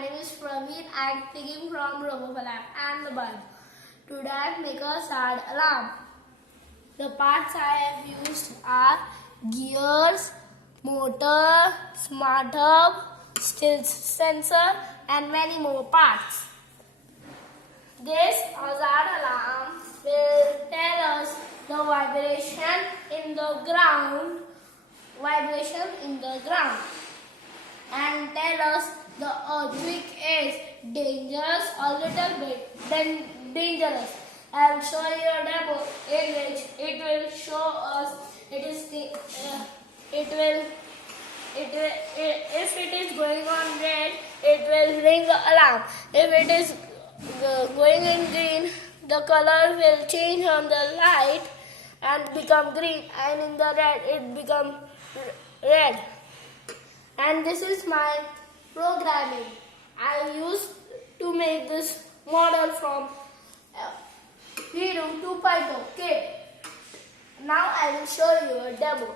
name is Pravir. I am speaking from RFL Ahmedabad. Today I am making a sad alarm. The parts I have used are gears, motor, smart hub, still sensor and many more parts. This hazard alarm will tell us the vibration in the ground and tell us the earthquake is dangerous or little bit dangerous. I will show you a demo in which it will show us if it is going on red, it will ring the alarm. If it is going in green, the color will change on the light and become green, and in the red it become red. And this is my programming I used to make this model from Hero 2.0 kit. Now I will show you a demo.